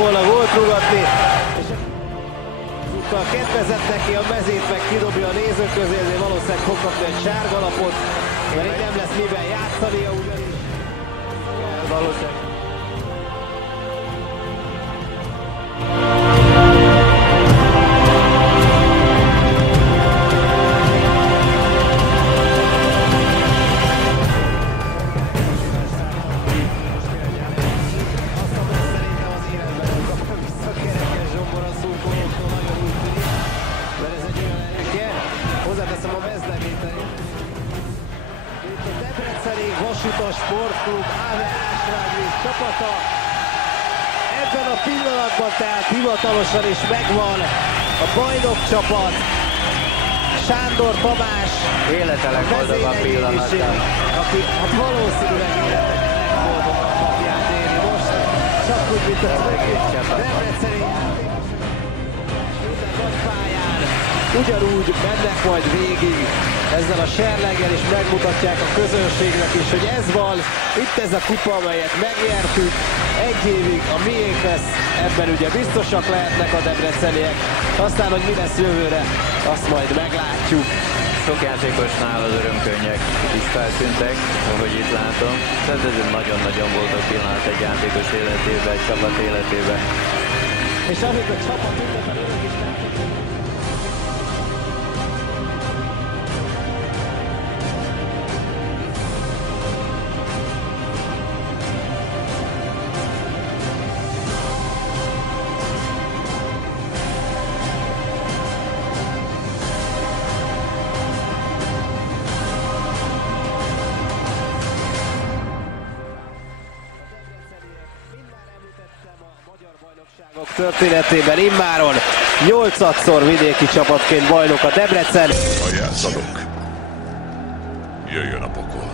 volna gólt rúgatni. A kedvezett neki a mezét, meg kidobja a nézők közé, ezért valószínűleg fog kapni egy sárgalapot, mert itt nem lesz miben játszania ugyanis. Valószínűleg. Hozzáteszem a Vezlevételi. Itt a Debreceni Vasutas Sportklub AVS Ásványvíz csapata. Ebben a pillanatban tehát hivatalosan is megvan a bajnokcsapat. Sándor Tamás élete legboldogabb pillanata, aki hát valószínűleg élete legboldogabb napját éri most. Csak úgy, mint a Debreceni ugyanúgy mennek majd végig ezzel a serleggel, és megmutatják a közönségnek is, hogy ez van, itt ez a kupa, amelyet megnyertük, egy évig a miénk lesz, ebben ugye biztosak lehetnek a debreceniek, aztán, hogy mi lesz jövőre, azt majd meglátjuk. Sok játékosnál az örömkönnyek is feltűntek, ahogy itt látom. Tehát ez egy nagyon-nagyon boldog pillanat egy játékos életében, egy csapat életében. És amíg a csapat ünnepel, önök is nem. Történetében immáron 8-szor vidéki csapatként bajnok a Debrecen. Ha játszadok, jöjjön a pokol.